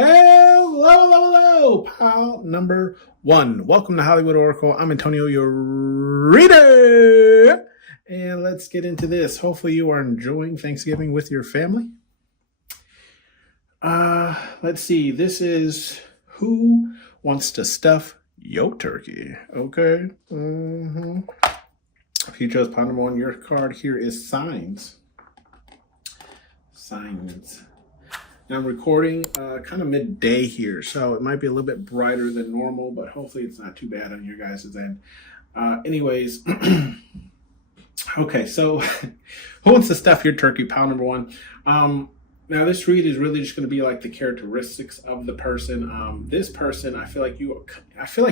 Hello, pal number one. Welcome to Hollywood Oracle. I'm Antonio, your reader. And let's get into this. Hopefully you are enjoying Thanksgiving with your family. Let's see. This is Who Wants to Stuff Your Turkey? Okay. If you chose pile number one, your card here is Signs. Signs. Now I'm recording kind of midday here, so it might be a little bit brighter than normal, but hopefully it's not too bad on your guys' end. Anyways, okay, so Who Wants to Stuff Your Turkey? Pile number one. Now this read is really just going to be like the characteristics of the person. This person, I feel like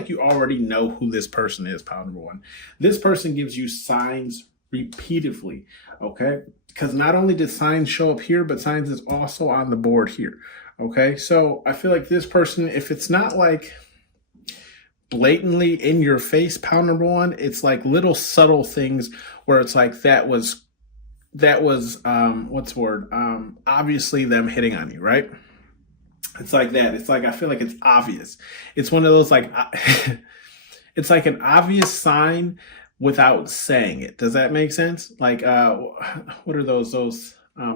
you already know who this person is. Pile number one. This person gives you signs repeatedly. Okay. Because not only did signs show up here, but signs is also on the board here. Okay, so I feel like this person, if it's not like blatantly in your face, pile number one, it's like little subtle things where it's like that was what's the word? Obviously them hitting on you, right? It's like that. It's like I feel like it's obvious. It's one of those like it's like an obvious sign without saying it. Does that make sense? Like, what are those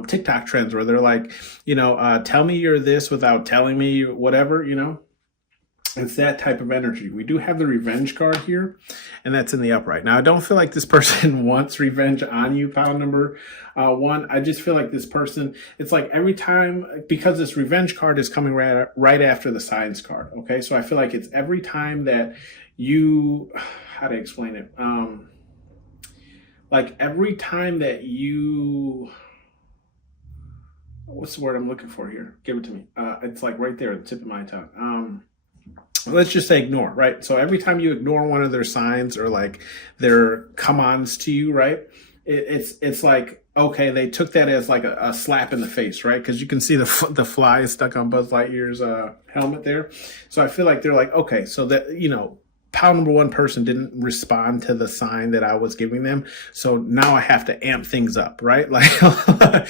TikTok trends where they're like, tell me you're this without telling me whatever, It's that type of energy. We do have the revenge card here, and that's in the upright. Now, I don't feel like this person wants revenge on you, pile number one. I just feel like this person, it's like every time, because this revenge card is coming right after the signs card, okay? So I feel like it's every time that you, how to explain it? Like every time that you, what's the word I'm looking for here? Give it to me. It's like right there at the tip of my tongue. Let's just say ignore, right? So every time you ignore one of their signs or like their come-ons to you, right? It's like, okay, they took that as like a slap in the face, right? Because you can see the fly stuck on Buzz Lightyear's helmet there. So I feel like they're like, okay, so that, pile number one person didn't respond to the sign that I was giving them. So now I have to amp things up, right? Like, like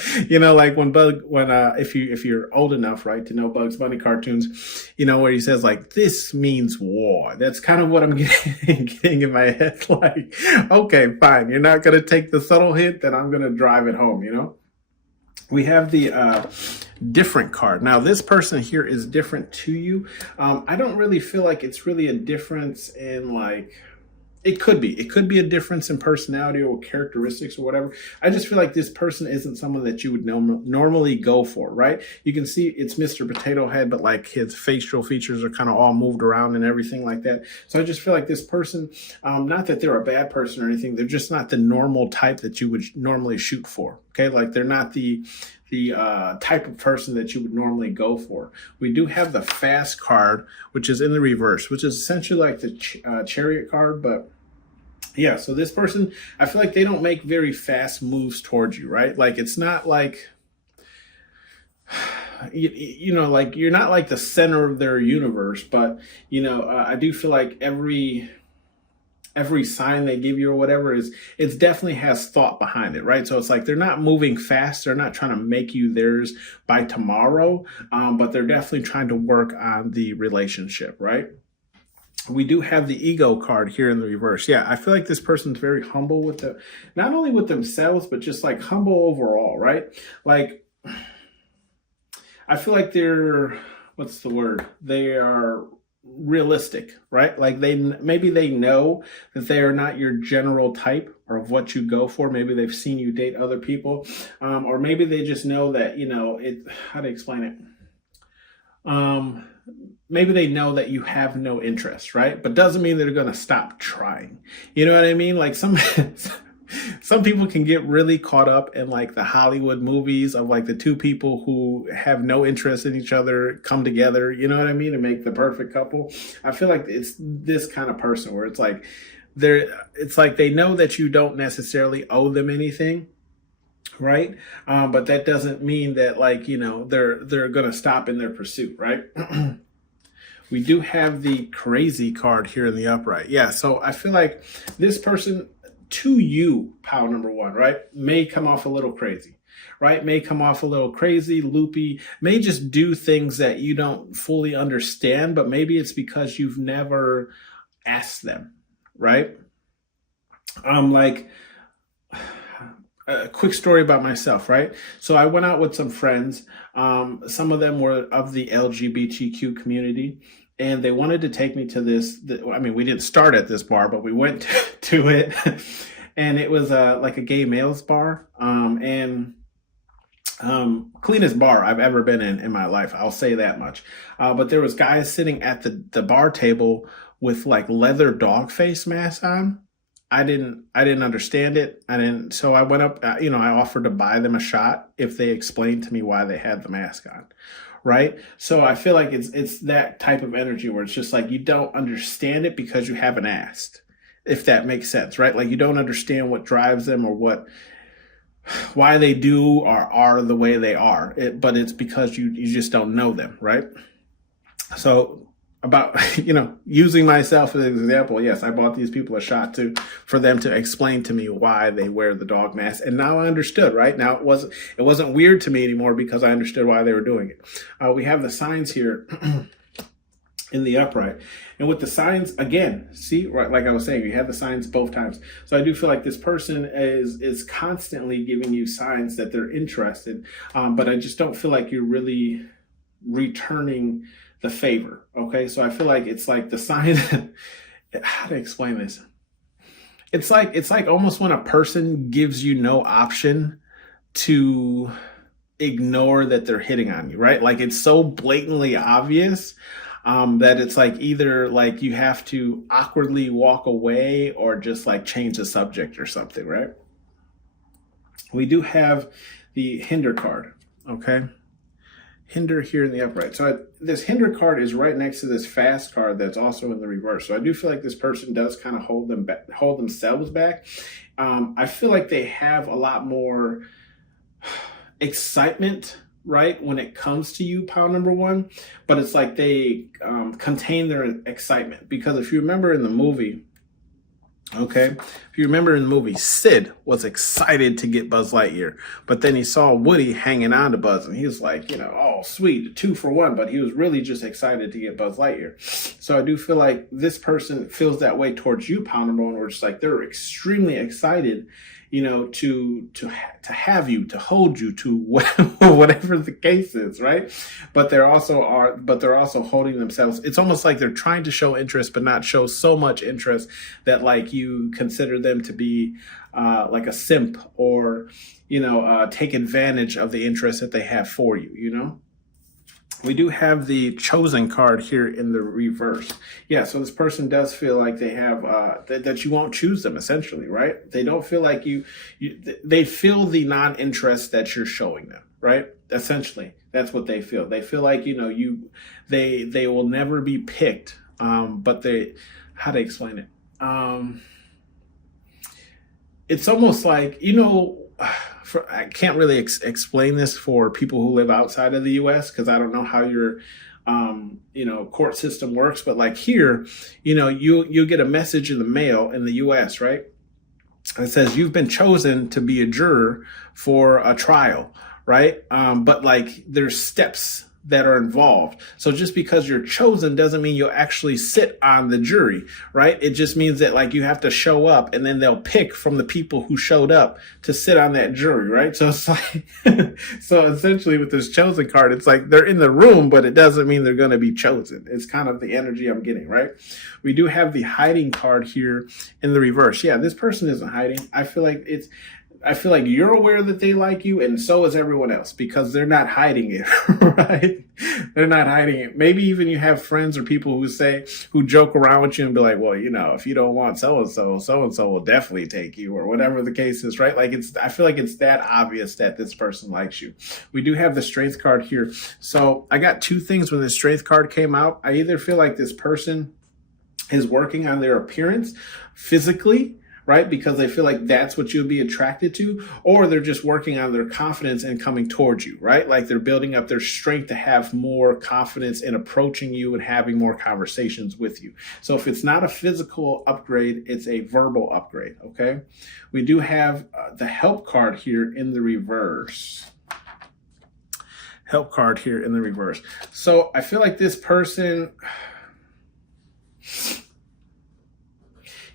if you're old enough, right, to know Bugs Bunny cartoons, where he says like, this means war. That's kind of what I'm getting in my head. Like, okay, fine. You're not going to take the subtle hint, then I'm going to drive it home, We have the different card. Now, this person here is different to you. I don't really feel like it's really a difference in like, it could be a difference in personality or characteristics or whatever. I just feel like this person isn't someone that you would normally go for, right? You can see it's Mr. Potato Head, but like his facial features are kind of all moved around and everything like that. So I just feel like this person, not that they're a bad person or anything, they're just not the normal type that you would normally shoot for. Okay, like they're not the type of person that you would normally go for. We do have the fast card, which is in the reverse, which is essentially like the chariot card. But yeah, so this person, I feel like they don't make very fast moves towards you, right? Like it's not like, like you're not like the center of their universe, but I do feel like every sign they give you or whatever it's definitely has thought behind it, right? So it's like they're not moving fast. They're not trying to make you theirs by tomorrow, but they're definitely trying to work on the relationship, right? We do have the ego card here in the reverse. Yeah, I feel like this person's very humble with not only with themselves, but just like humble overall, right? Like, I feel like they're, what's the word? They are realistic, right? Like maybe they know that they are not your general type or of what you go for. Maybe they've seen you date other people, or maybe they just know that how to explain it. Maybe they know that you have no interest, right? But doesn't mean they're going to stop trying. You know what I mean? Like some people can get really caught up in like the Hollywood movies of like the two people who have no interest in each other come together, you know what I mean, and make the perfect couple. I feel like it's this kind of person where it's like they know that you don't necessarily owe them anything, right? But that doesn't mean that like, they're going to stop in their pursuit, right? We do have the crazy card here in the upright. Yeah, so I feel like this person to you, pile number one, right, may come off a little crazy, right? May come off a little crazy, loopy, may just do things that you don't fully understand, but maybe it's because you've never asked them, right? Like a quick story about myself, right? So I went out with some friends. Some of them were of the LGBTQ community, and they wanted to take me to this. I mean, we didn't start at this bar, but we went to it, and it was like a gay males bar, and cleanest bar I've ever been in my life. I'll say that much. But there was guys sitting at the bar table with like leather dog face masks on. I didn't understand it. So I went up, I offered to buy them a shot if they explained to me why they had the mask on. Right. So I feel like it's that type of energy where it's just like, you don't understand it because you haven't asked, if that makes sense. Right. Like you don't understand what drives them or why they do or are the way they are. But it's because you just don't know them. Right. So about, using myself as an example, yes, I bought these people a shot for them to explain to me why they wear the dog mask. And now I understood, right? Now it wasn't weird to me anymore because I understood why they were doing it. We have the signs here in the upright. And with the signs, again, see, right, like I was saying, you have the signs both times. So I do feel like this person is constantly giving you signs that they're interested. But I just don't feel like you're really returning the favor. Okay. So I feel like it's like the sign, how to explain this? It's like almost when a person gives you no option to ignore that they're hitting on you, right? Like it's so blatantly obvious that it's like either like you have to awkwardly walk away or just like change the subject or something, right? We do have the hinder card. Okay. Hinder here in the upright. So this hinder card is right next to this fast card that's also in the reverse. So I do feel like this person does kind of hold themselves back. I feel like they have a lot more excitement, right, when it comes to you, pile number one. But it's like they contain their excitement. Because if you remember in the movie, Sid was excited to get Buzz Lightyear, but then he saw Woody hanging on to Buzz, and he was like, oh, sweet, 2 for 1, but he was really just excited to get Buzz Lightyear. So I do feel like this person feels that way towards you, pile number one, where it's like they're extremely excited, to have you, to hold you, to whatever the case is, right? But they're also holding themselves. It's almost like they're trying to show interest, but not show so much interest that like you consider them to be like a simp or, take advantage of the interest that they have for you, We do have the chosen card here in the reverse. Yeah, so this person does feel like they have, that you won't choose them, essentially, right? They don't feel like they feel the non-interest that you're showing them, right? Essentially, that's what they feel. They feel like, they will never be picked, but how to explain it? It's almost like, I can't really explain this for people who live outside of the U.S. because I don't know how your, court system works. But like here, you get a message in the mail in the U.S., right? It says you've been chosen to be a juror for a trial, right? But like there's steps that are involved. So just because you're chosen doesn't mean you'll actually sit on the jury, right? It just means that like you have to show up and then they'll pick from the people who showed up to sit on that jury, right? So it's like, so essentially with this chosen card, it's like they're in the room, but it doesn't mean they're going to be chosen. It's kind of the energy I'm getting, right? We do have the hiding card here in the reverse. Yeah, this person isn't hiding. I feel like you're aware that they like you, and so is everyone else because they're not hiding it, right? They're not hiding it. Maybe even you have friends or people who joke around with you and be like, well, if you don't want so-and-so, so-and-so will definitely take you or whatever the case is, right? Like I feel like it's that obvious that this person likes you. We do have the strength card here. So I got two things when the strength card came out. I either feel like this person is working on their appearance physically, right? Because they feel like that's what you'll be attracted to, or they're just working on their confidence and coming towards you, right? Like they're building up their strength to have more confidence in approaching you and having more conversations with you. So if it's not a physical upgrade, it's a verbal upgrade, okay? We do have the help card here in the reverse. Help card here in the reverse. So I feel like this person,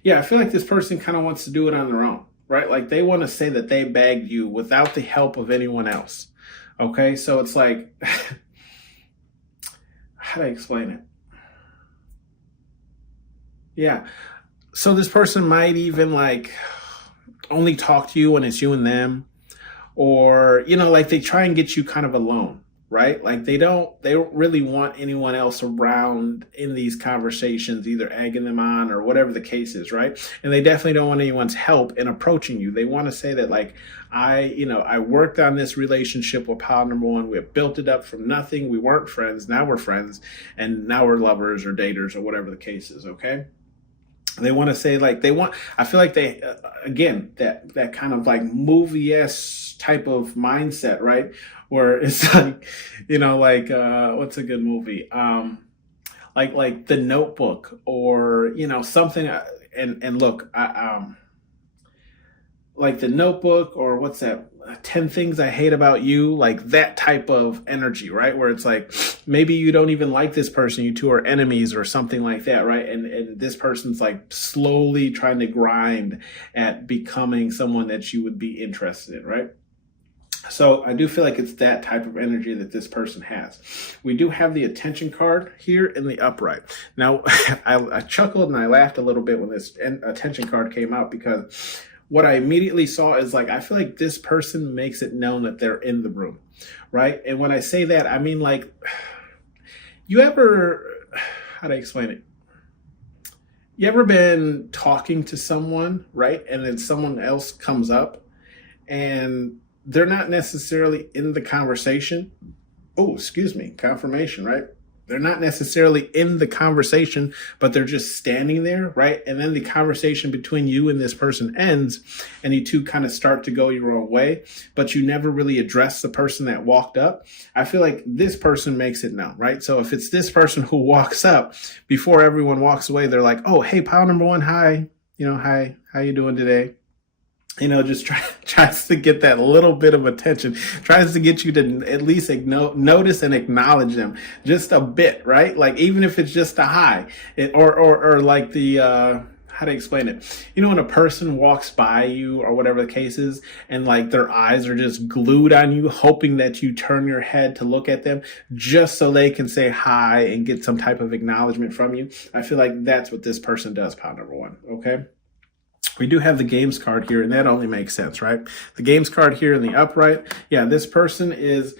I feel like this person kind of wants to do it on their own, right? Like they want to say that they bagged you without the help of anyone else. Okay, so it's like, how do I explain it? Yeah, so this person might even like only talk to you when it's you and them, or, like they try and get you kind of alone, right? Like they don't really want anyone else around in these conversations, either egging them on or whatever the case is, right? And they definitely don't want anyone's help in approaching you. They want to say that like, I worked on this relationship with pile number one. We have built it up from nothing. We weren't friends. Now we're friends, and now we're lovers or daters or whatever the case is. Okay. They want to say like I feel like they, again, that kind of like movie-esque type of mindset, right? Where it's like, what's a good movie? Like The Notebook, or, something. And look, like The Notebook, or what's that? 10 Things I Hate About You, like that type of energy, right? Where it's like, maybe you don't even like this person, you two are enemies or something like that, right? And this person's like slowly trying to grind at becoming someone that you would be interested in, right? So I do feel like it's that type of energy that this person has. We do have the attention card here in the upright. Now, I chuckled and I laughed a little bit when this attention card came out, because what I immediately saw is like, I feel like this person makes it known that they're in the room, right? And when I say that, I mean like, you ever, how do I explain it? You ever been talking to someone, right? And then someone else comes up and they're not necessarily in the conversation. Oh, excuse me, confirmation, right? They're not necessarily in the conversation, but they're just standing there, right? And then the conversation between you and this person ends, and you two kind of start to go your own way, but you never really address the person that walked up. I feel like this person makes it known, right? So if it's this person who walks up before everyone walks away, they're like, oh, hey, pile number one, hi, hi, how you doing today? Just tries to get that little bit of attention, tries to get you to at least notice and acknowledge them just a bit, right? Like, even if it's just a hi, or like the, how to explain it? When a person walks by you or whatever the case is, and like their eyes are just glued on you, hoping that you turn your head to look at them just so they can say hi and get some type of acknowledgement from you. I feel like that's what this person does, pile number one. Okay. We do have the games card here, and that only makes sense, right? The games card here in the upright. Yeah, this person is,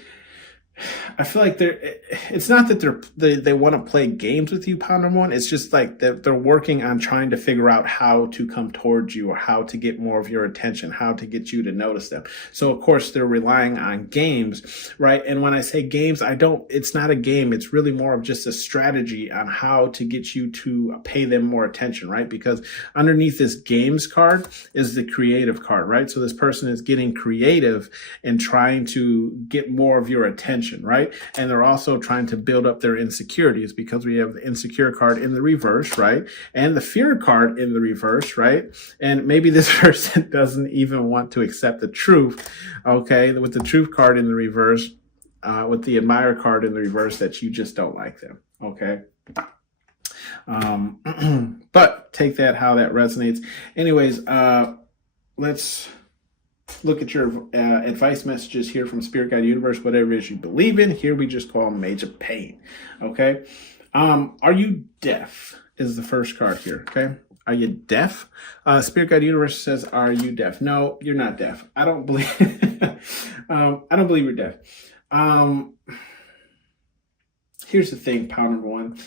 I feel like it's not that they want to play games with you, pile number one. It's just like they're working on trying to figure out how to come towards you, or how to get more of your attention, how to get you to notice them. So of course they're relying on games, right? And when I say games, it's not a game. It's really more of just a strategy on how to get you to pay them more attention, right? Because underneath this games card is the creative card, right? So this person is getting creative and trying to get more of your attention, right? And they're also trying to build up their insecurities, because we have the insecure card in the reverse, right? And the fear card in the reverse, right? And maybe this person doesn't even want to accept the truth, okay? With the truth card in the reverse, with the admire card in the reverse, that you just don't like them, okay? But take that how that resonates. Anyways, let's look at your advice messages here from Spirit Guide Universe, whatever it is you believe in. Here we just call major pain. Okay. Are you deaf is the first card here. Okay. Are you deaf? Spirit Guide Universe says, are you deaf? No, you're not deaf. I don't believe, I don't believe you're deaf. Here's the thing, pile number one.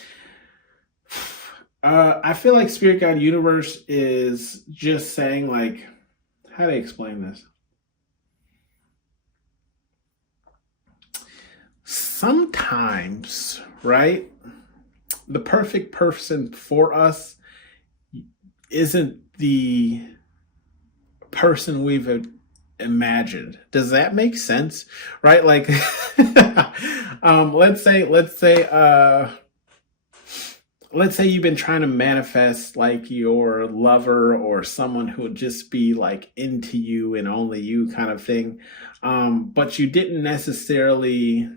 I feel like Spirit Guide Universe is just saying, like, how do I explain this? Sometimes, right, the perfect person for us isn't the person we've imagined. Does that make sense? Right? Like, let's say you've been trying to manifest like your lover or someone who would just be like into you and only you kind of thing. But you didn't necessarily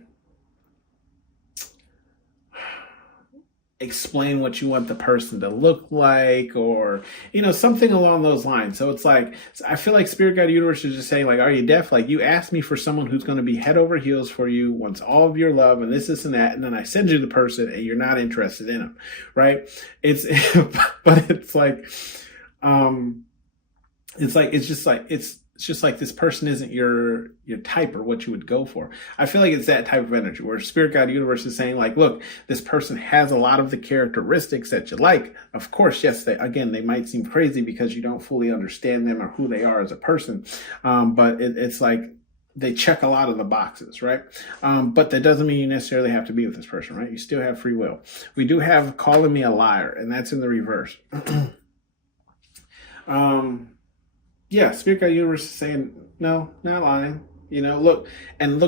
explain what you want the person to look like, or something along those lines. So it's like, I feel like spirit guide universe is just saying like, are you deaf? Like, you asked me for someone who's going to be head over heels for you, wants all of your love and this and that, and then I send you the person and you're not interested in them, right? It's but it's just like this person isn't your type or what you would go for. I feel like it's that type of energy where spirit guide universe is saying like, look, this person has a lot of the characteristics that you like. Of course, yes, they might seem crazy because you don't fully understand them or who they are as a person. But it's like they check a lot of the boxes, right? But that doesn't mean you necessarily have to be with this person, right? You still have free will. We do have calling me a liar, and that's in the reverse. Yeah, Spirit Guide Universe is saying, no, not lying. Look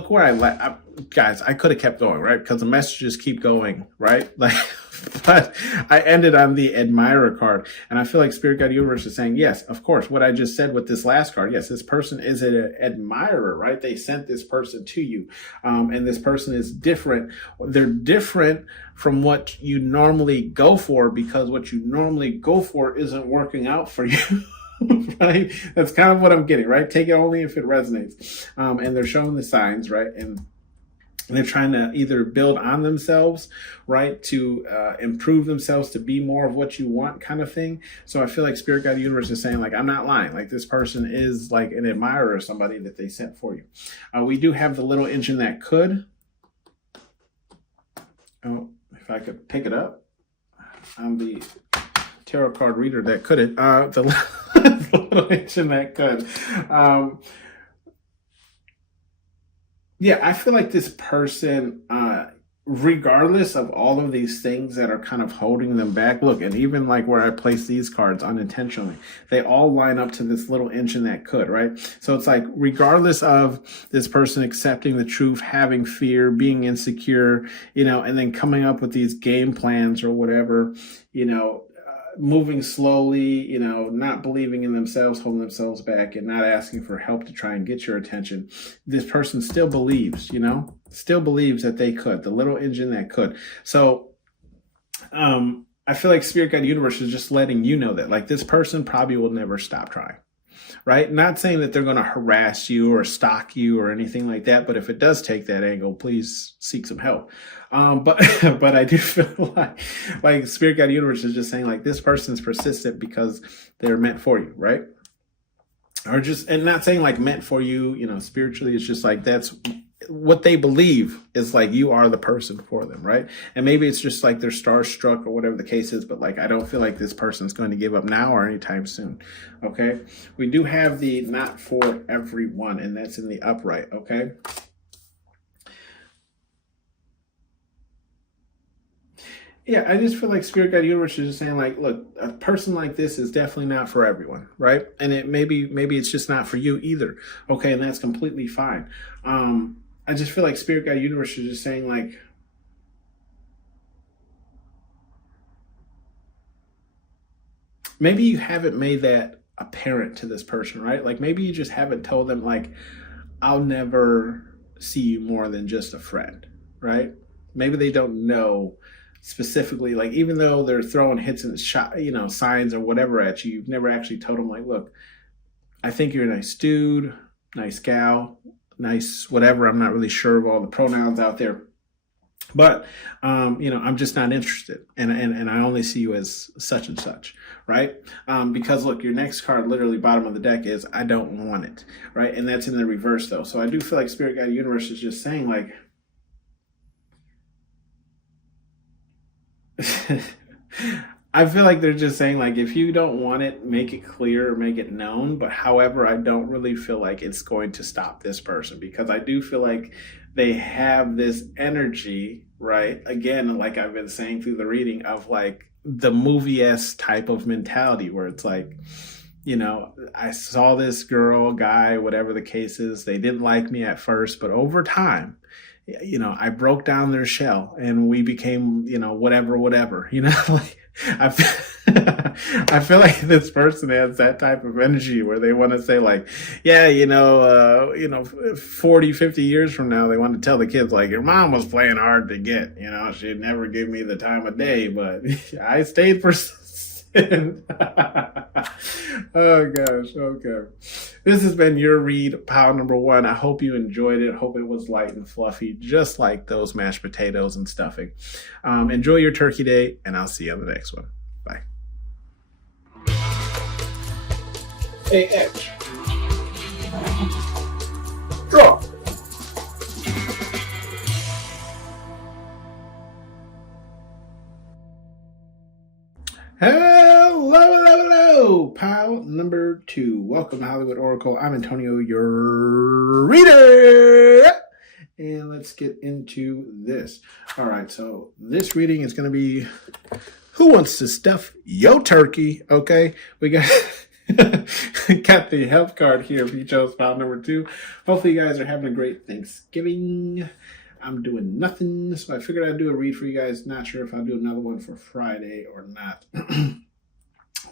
where guys, I could have kept going, right? Because the messages keep going, right? Like, but I ended on the admirer card. And I feel like Spirit Guide Universe is saying, yes, of course, what I just said with this last card. Yes, this person is an admirer, right? They sent this person to you. And this person is different. They're different from what you normally go for, because what you normally go for isn't working out for you. Right? That's kind of what I'm getting, right? Take it only if it resonates. And they're showing the signs, right? And they're trying to either build on themselves, right? To improve themselves to be more of what you want, kind of thing. So I feel like Spirit Guide Universe is saying like, I'm not lying. Like, this person is like an admirer of somebody that they sent for you. We do have the little engine that could. Oh, if I could pick it up. I'm the tarot card reader that couldn't. The little engine that could. Yeah, I feel like this person, regardless of all of these things that are kind of holding them back, look, and even like where I place these cards unintentionally, they all line up to this little engine that could, right? So it's like, regardless of this person accepting the truth, having fear, being insecure, and then coming up with these game plans or whatever, moving slowly, not believing in themselves, holding themselves back, and not asking for help to try and get your attention. This person still believes, still believes that they could, the little engine that could. So, I feel like Spirit Guide Universe is just letting you know that like, this person probably will never stop trying. Right? Not saying that they're going to harass you or stalk you or anything like that. But if it does take that angle, please seek some help. But I do feel like Spirit Guide Universe is just saying like, this person's persistent because they're meant for you, right? Or just, and not saying like meant for you, spiritually. It's just like, that's what they believe is like, you are the person for them, right? And maybe it's just like they're starstruck or whatever the case is, but like, I don't feel like this person's going to give up now or anytime soon. Okay. We do have the not for everyone, and that's in the upright. Okay. Yeah, I just feel like Spirit Guide Universe is just saying like, look, a person like this is definitely not for everyone, right? And it maybe it's just not for you either. Okay, and that's completely fine. I just feel like Spirit Guide Universe is just saying like, maybe you haven't made that apparent to this person, right? Like, maybe you just haven't told them like, I'll never see you more than just a friend, right? Maybe they don't know specifically, like, even though they're throwing hits and signs or whatever at you, you've never actually told them like, look, I think you're a nice dude, nice gal, nice whatever. I'm not really sure of all the pronouns out there, but I'm just not interested, and I only see you as such and such, right? Because look, your next card, literally bottom of the deck, is I don't want it, right? And that's in the reverse though. So I do feel like Spirit Guide Universe is just saying like, I feel like they're just saying like, if you don't want it, make it clear or make it known. But however, I don't really feel like it's going to stop this person, because I do feel like they have this energy, right? Again, like I've been saying through the reading, of like the movie-esque type of mentality where it's like, I saw this girl, guy, whatever the case is. They didn't like me at first, but over time, I broke down their shell and we became, whatever, like I feel, I feel like this person has that type of energy where they want to say like, yeah, 40, 50 years from now, they want to tell the kids like, your mom was playing hard to get, she'd never give me the time of day, but I stayed for oh gosh, okay. This has been your read, pile number 1. I hope you enjoyed it. Hope it was light and fluffy, just like those mashed potatoes and stuffing. Enjoy your turkey day, and I'll see you on the next one. Bye. Hey, Edge. Draw. Hello, pile number 2. Welcome to Hollywood Oracle. I'm Antonio, your reader. And let's get into this. All right, so this reading is going to be Who Wants to Stuff Yo Turkey? Okay, we got got the health card here if you chose pile number 2. Hopefully you guys are having a great Thanksgiving. I'm doing nothing, so I figured I'd do a read for you guys. Not sure if I'll do another one for Friday or not.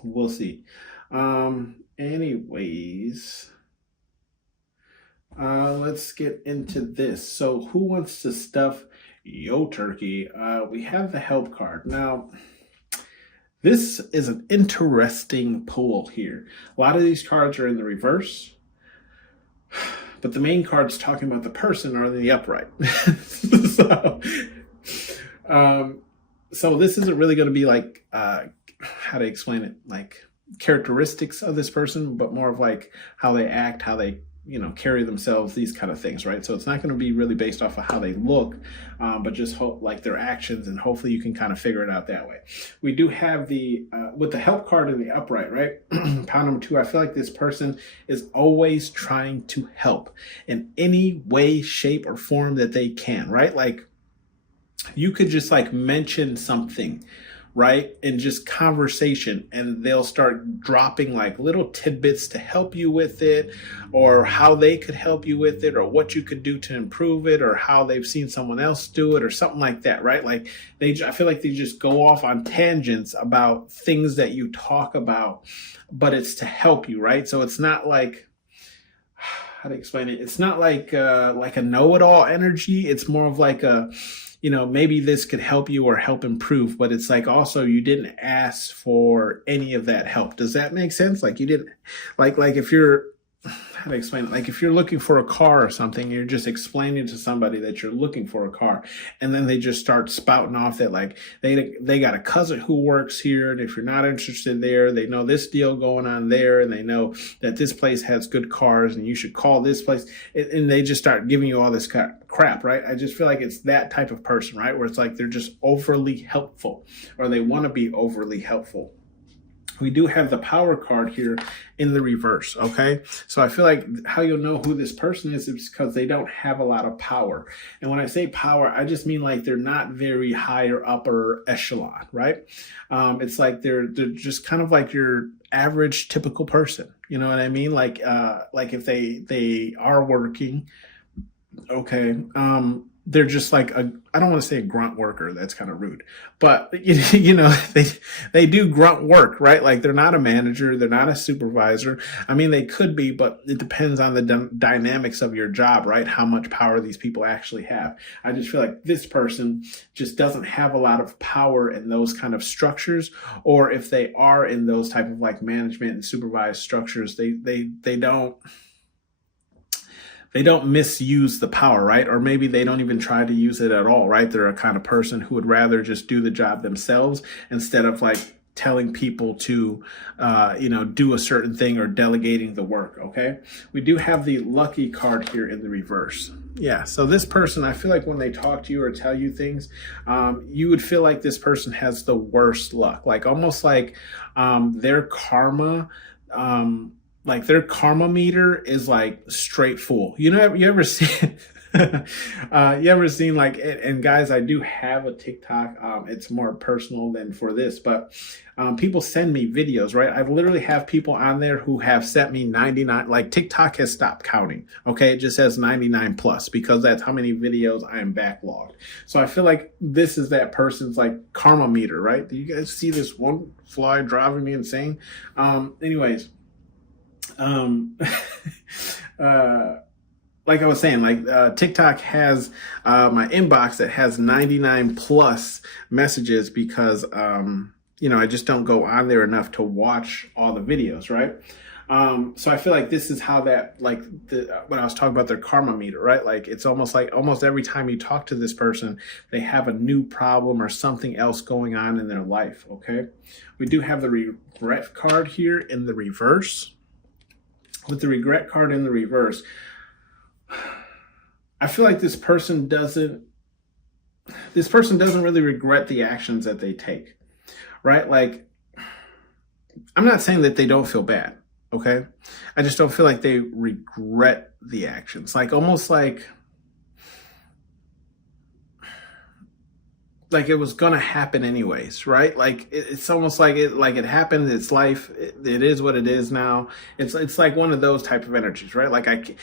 We'll see. Anyways, let's get into this. So who wants to stuff yo turkey? We have the help card. Now, this is an interesting pull here. A lot of these cards are in the reverse, but the main cards talking about the person are in the upright. So this isn't really going to be like, how to explain it, like characteristics of this person, but more of like how they act, how they, carry themselves, these kind of things, right? So it's not going to be really based off of how they look, but just like their actions, and hopefully you can kind of figure it out that way. We do have the, with the help card in the upright, right? Pile number 2, I feel like this person is always trying to help in any way, shape, or form that they can, right? Like you could just like mention something, right? And just conversation, and they'll start dropping like little tidbits to help you with it, or how they could help you with it, or what you could do to improve it, or how they've seen someone else do it, or something like that, right? Like I feel like they just go off on tangents about things that you talk about, but it's to help you, right? So it's not like, how to explain it? It's not like a know-it-all energy. It's more of like a, maybe this could help you or help improve, but it's like also you didn't ask for any of that help. Does that make sense? Like you didn't, like if you're, how to explain it? Like if you're looking for a car or something, you're just explaining to somebody that you're looking for a car, and then they just start spouting off that like they got a cousin who works here, and if you're not interested there, they know this deal going on there, and they know that this place has good cars, and you should call this place, and they just start giving you all this crap, right? I just feel like it's that type of person, right? Where it's like they're just overly helpful, or they want to be overly helpful. We do have the power card here in the reverse, okay? So I feel like how you'll know who this person is because they don't have a lot of power. And when I say power, I just mean like they're not very high or upper echelon, right? It's like they're just kind of like your average typical person. You know what I mean? Like if they are working, okay, they're just like I don't want to say a grunt worker. That's kind of rude, but they do grunt work, right? Like they're not a manager, they're not a supervisor. I mean, they could be, but it depends on the dynamics of your job, right? How much power these people actually have. I just feel like this person just doesn't have a lot of power in those kind of structures, or if they are in those type of like management and supervised structures, they don't misuse the power, right? Or maybe they don't even try to use it at all, right? They're a kind of person who would rather just do the job themselves instead of like telling people to, do a certain thing or delegating the work, okay? We do have the lucky card here in the reverse. Yeah, so this person, I feel like when they talk to you or tell you things, you would feel like this person has the worst luck, like almost like their karma, like their karma meter is like straight full. You ever see You ever seen like, and guys, I do have a TikTok. It's more personal than for this, but people send me videos, right? I literally have people on there who have sent me 99, like TikTok has stopped counting. Okay. It just says 99 plus because that's how many videos I am backlogged. So I feel like this is that person's like karma meter, right? Do you guys see this one fly driving me insane? Anyways, like I was saying, like TikTok has my inbox that has 99 plus messages because, I just don't go on there enough to watch all the videos, right? So I feel like this is how that, like when I was talking about their karma meter, right? Like it's almost like almost every time you talk to this person, they have a new problem or something else going on in their life, okay? We do have the regret card here in the reverse. With the regret card in the reverse, I feel like this person doesn't really regret the actions that they take, right? Like, I'm not saying that they don't feel bad, okay? I just don't feel like they regret the actions. Like, almost like it was gonna happen anyways, right? Like it's almost like it happened. It's life. It is what it is now. It's like one of those type of energies, right? Like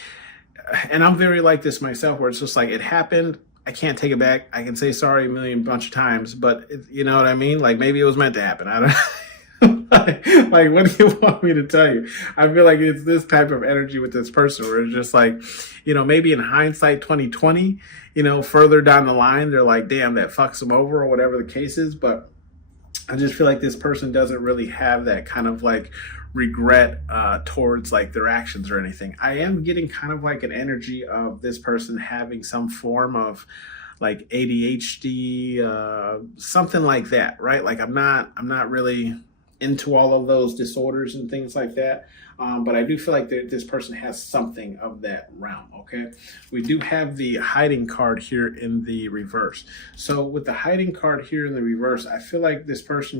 and I'm very like this myself, where it's just like it happened. I can't take it back. I can say sorry a bunch of times, but you know what I mean? Like maybe it was meant to happen. I don't. Like, what do you want me to tell you? I feel like it's this type of energy with this person where it's just like, maybe in hindsight 2020, further down the line, they're like, damn, that fucks them over or whatever the case is. But I just feel like this person doesn't really have that kind of like regret towards like their actions or anything. I am getting kind of like an energy of this person having some form of like ADHD, something like that, right? Like I'm not really into all of those disorders and things like that. But I do feel like this person has something of that realm, okay? We do have the hiding card here in the reverse. So with the hiding card here in the reverse, I feel like this person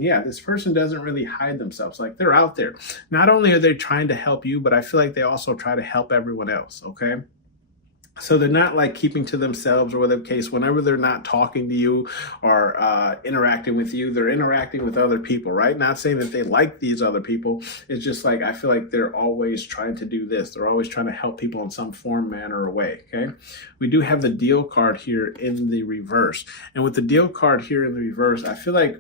doesn't really hide themselves. Like they're out there. Not only are they trying to help you, but I feel like they also try to help everyone else, okay? So they're not like keeping to themselves or whatever case. Whenever they're not talking to you or interacting with you, they're interacting with other people, right? Not saying that they like these other people. It's just like, I feel like they're always trying to do this. They're always trying to help people in some form, manner, or way, okay? We do have the deal card here in the reverse. And with the deal card here in the reverse, I feel like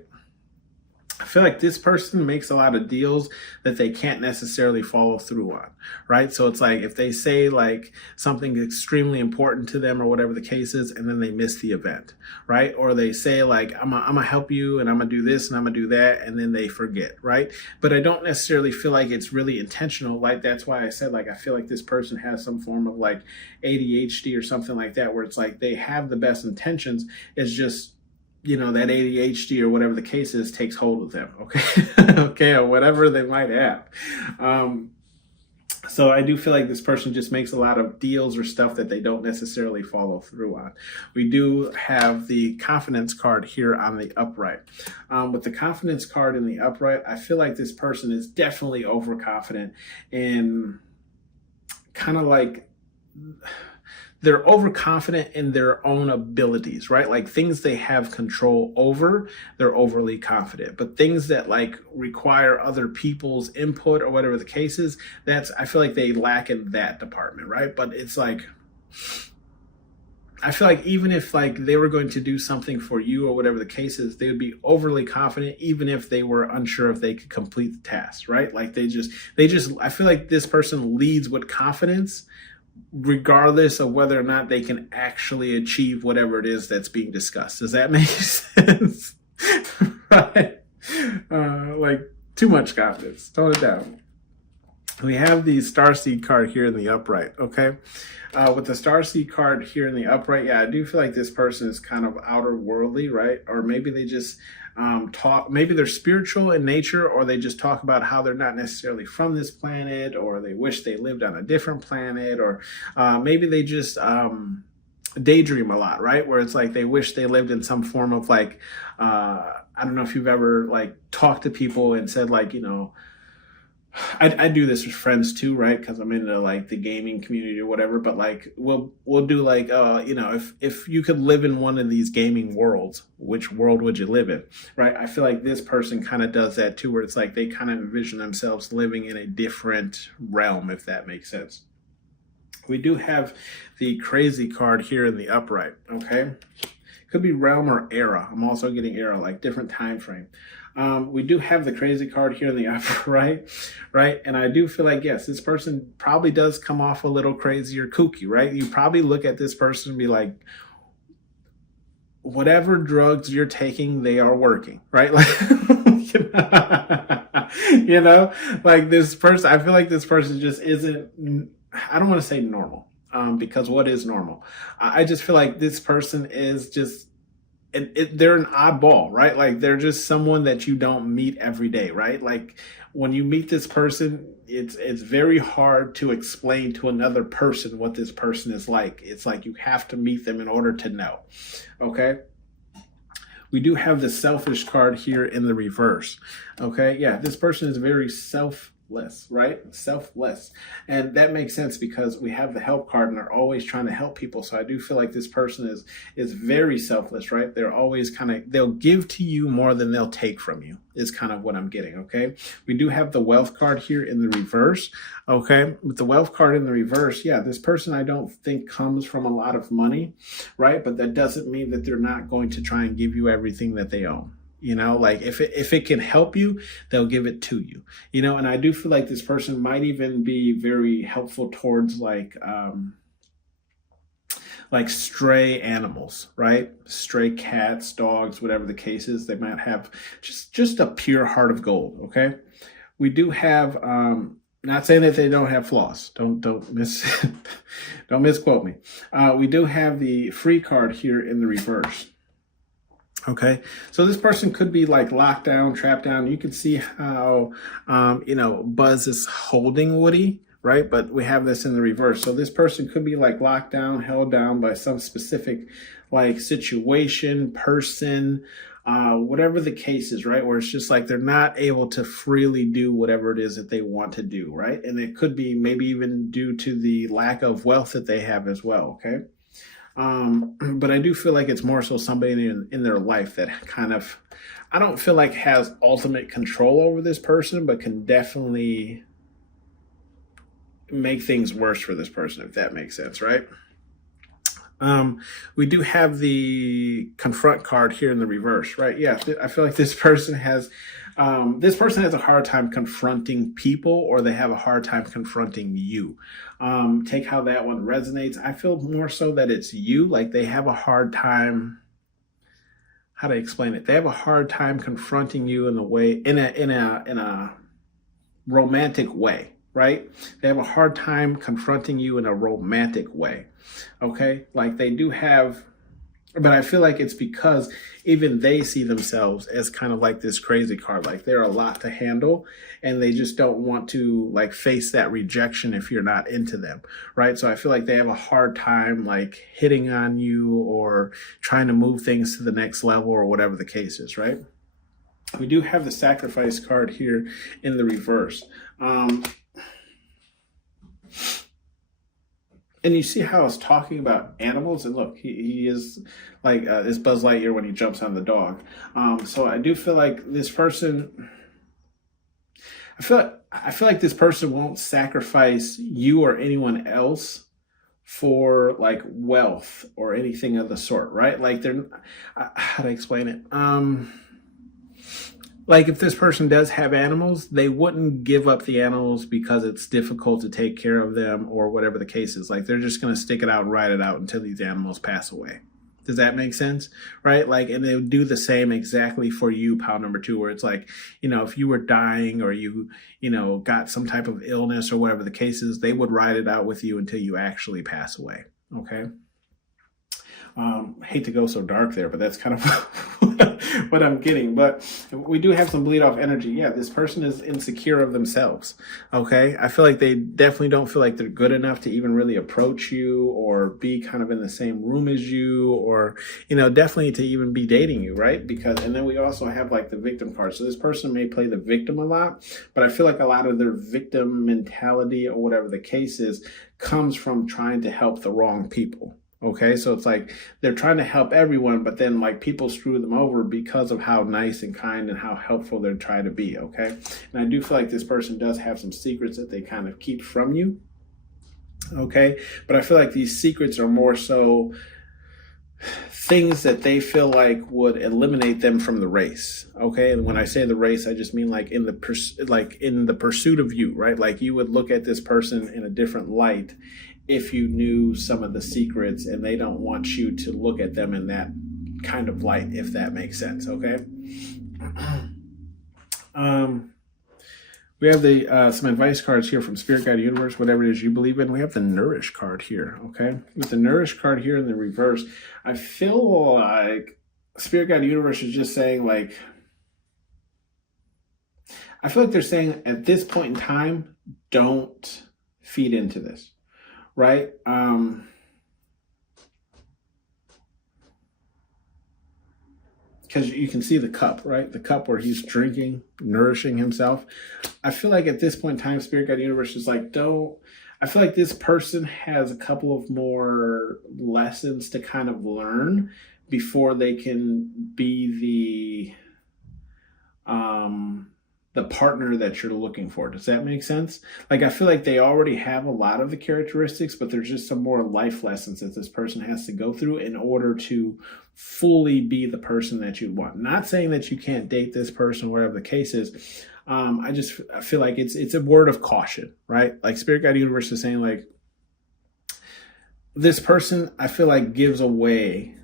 this person makes a lot of deals that they can't necessarily follow through on, right? So it's like if they say like something extremely important to them or whatever the case is, and then they miss the event, right? Or they say like, I'm gonna help you and I'm gonna do this and I'm gonna do that, and then they forget, right? But I don't necessarily feel like it's really intentional. Like that's why I said like I feel like this person has some form of like ADHD or something like that, where it's like they have the best intentions. It's just that ADHD or whatever the case is takes hold of them, okay? Okay, or whatever they might have. So I do feel like this person just makes a lot of deals or stuff that they don't necessarily follow through on. We do have the confidence card here on the upright. With the confidence card in the upright, I feel like this person is definitely overconfident and kind of like they're overconfident in their own abilities, right? Like things they have control over, they're overly confident. But things that like require other people's input or whatever the case is, I feel like they lack in that department, right? But it's like, I feel like even if like they were going to do something for you or whatever the case is, they would be overly confident, even if they were unsure if they could complete the task, right? Like I feel like this person leads with confidence, regardless of whether or not they can actually achieve whatever it is that's being discussed. Does that make sense? Right? Like too much confidence. Tone it down. We have the Starseed card here in the upright, okay? With the Starseed card here in the upright, yeah, I do feel like this person is kind of outer worldly, right? Or maybe they just maybe they're spiritual in nature, or they just talk about how they're not necessarily from this planet, or they wish they lived on a different planet, or maybe they just daydream a lot, right? Where it's like they wish they lived in some form of like, I don't know if you've ever like talked to people and said like, I do this with friends too, right? Because I'm into like the gaming community or whatever. But like we'll do like if you could live in one of these gaming worlds, which world would you live in, right? I feel like this person kind of does that too, where it's like they kind of envision themselves living in a different realm, if that makes sense. We do have the crazy card here in the upright. Okay, could be realm or era. I'm also getting era, like different time frame. We do have the crazy card here in the upper right? And I do feel like, yes, this person probably does come off a little crazy or kooky, right? You probably look at this person and be like, whatever drugs you're taking, they are working, right? Like, like this person, I feel like this person just isn't, I don't want to say normal, because what is normal? I just feel like this person is just, they're an oddball, right? Like they're just someone that you don't meet every day, right? Like when you meet this person, it's very hard to explain to another person what this person is like. It's like you have to meet them in order to know. Okay. We do have the selfish card here in the reverse. Okay. Yeah. This person is very selfless, right? Selfless. And that makes sense because we have the help card and they're always trying to help people. So I do feel like this person is very selfless, right? They're always they'll give to you more than they'll take from you is kind of what I'm getting. Okay. We do have the wealth card here in the reverse. Okay. With the wealth card in the reverse, yeah, this person I don't think comes from a lot of money, right? But that doesn't mean that they're not going to try and give you everything that they own. Like if it can help you, they'll give it to you, and I do feel like this person might even be very helpful towards like stray animals, right? Stray cats, dogs, whatever the case is. They might have just a pure heart of gold. Okay. We do have, not saying that they don't have flaws. Don't don't misquote me. We do have the free card here in the reverse. Okay, so this person could be like locked down, trapped down. You can see how, Buzz is holding Woody, right? But we have this in the reverse. So this person could be like locked down, held down by some specific like situation, person, whatever the case is, right? Where it's just like they're not able to freely do whatever it is that they want to do, right? And it could be maybe even due to the lack of wealth that they have as well, okay? But I do feel like it's more so somebody in their life that kind of, I don't feel like has ultimate control over this person, but can definitely make things worse for this person, if that makes sense, right? We do have the confront card here in the reverse, right? Yeah, I feel like this person has a hard time confronting people, or they have a hard time confronting you. Take how that one resonates. I feel more so that it's you, like they have a hard time, how to explain it? They have a hard time confronting you in a romantic way, right? They have a hard time confronting you in a romantic way. Okay? Like they do have, but I feel like it's because even they see themselves as kind of like this crazy card, like they're a lot to handle and they just don't want to like face that rejection if you're not into them, right? So I feel like they have a hard time like hitting on you or trying to move things to the next level or whatever the case is, right? We do have the sacrifice card here in the reverse. And you see how it's talking about animals, and look, he is like this Buzz Lightyear when he jumps on the dog. So I do feel like this person, I feel like this person won't sacrifice you or anyone else for like wealth or anything of the sort, right? Like they're, how to explain it? Like if this person does have animals, they wouldn't give up the animals because it's difficult to take care of them or whatever the case is. Like they're just going to stick it out and ride it out until these animals pass away. Does that make sense? Right? Like, and they would do the same exactly for you, pal number two, where it's like, if you were dying or you got some type of illness or whatever the case is, they would ride it out with you until you actually pass away. Okay. Hate to go so dark there, but that's kind of But I'm kidding. But we do have some bleed off energy. Yeah, this person is insecure of themselves. Okay. I feel like they definitely don't feel like they're good enough to even really approach you or be kind of in the same room as you, or, definitely to even be dating you, right? And then we also have like the victim card. So this person may play the victim a lot, but I feel like a lot of their victim mentality or whatever the case is comes from trying to help the wrong people. Okay, so it's like they're trying to help everyone, but then like people screw them over because of how nice and kind and how helpful they're trying to be. Okay, and I do feel like this person does have some secrets that they kind of keep from you. Okay, but I feel like these secrets are more so things that they feel like would eliminate them from the race. Okay, and when I say the race, I just mean like in the pursuit of you, right? Like you would look at this person in a different light if you knew some of the secrets, and they don't want you to look at them in that kind of light, if that makes sense. Okay. We have the some advice cards here from Spirit Guide Universe, whatever it is you believe in. We have the Nourish card here, okay? With the Nourish card here in the reverse, I feel like Spirit Guide Universe is just saying like, I feel like they're saying at this point in time, don't feed into this, right? Because you can see the cup, right? The cup where he's drinking, nourishing himself. I feel like at this point in time, Spirit Guide Universe is like, I feel like this person has a couple of more lessons to kind of learn before they can be the partner that you're looking for. Does that make sense? Like, I feel like they already have a lot of the characteristics, but there's just some more life lessons that this person has to go through in order to fully be the person that you want. Not saying that you can't date this person, whatever the case is. I feel like it's a word of caution, right? Like Spirit Guide Universe is saying like, this person, I feel like, gives away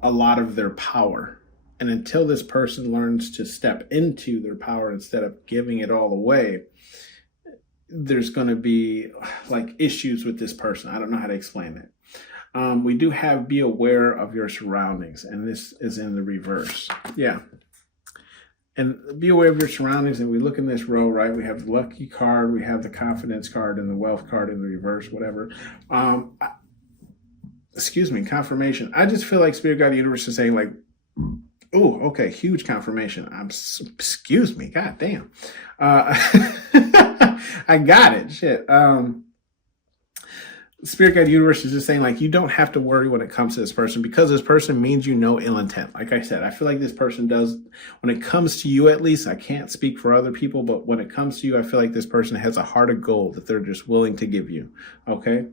a lot of their power. And until this person learns to step into their power instead of giving it all away, there's going to be like issues with this person. I don't know how to explain it. We do have be aware of your surroundings, and this is in the reverse. Yeah. And be aware of your surroundings. And we look in this row, right? We have the lucky card, we have the confidence card, and the wealth card in the reverse, whatever. Confirmation. I just feel like Spirit Guide Universe is saying like, oh, okay, huge confirmation. Excuse me, god damn. I got it. Shit. Spirit Guide Universe is just saying like, you don't have to worry when it comes to this person, because this person means you no ill intent. Like I said, I feel like this person does, when it comes to you at least, I can't speak for other people, but when it comes to you, I feel like this person has a heart of gold that they're just willing to give you. Okay.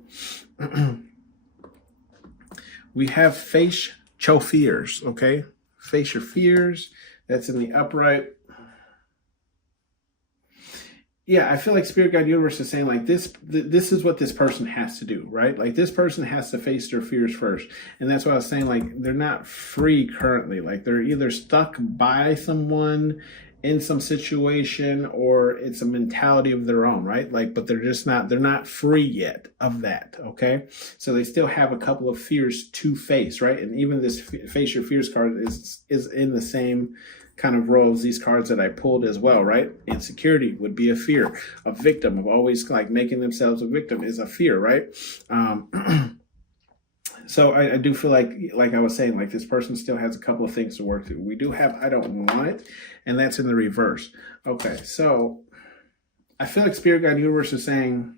We have face your fears. Okay. Face your fears. That's in the upright. Yeah, I feel like Spirit Guide Universe is saying like this is what this person has to do, right? Like this person has to face their fears first. And that's what I was saying, like they're not free currently. Like they're either stuck by someone in some situation, or it's a mentality of their own, right? Like, but they're not free yet of that, okay? So they still have a couple of fears to face, right? And even this face your fears card is in the same kind of row as these cards that I pulled as well, right? Insecurity would be a fear. A victim of always like making themselves a victim is a fear, right? So I do feel like I was saying, like this person still has a couple of things to work through. We do have I don't want it, and that's in the reverse. Okay, so I feel like Spirit Guide Universe is saying,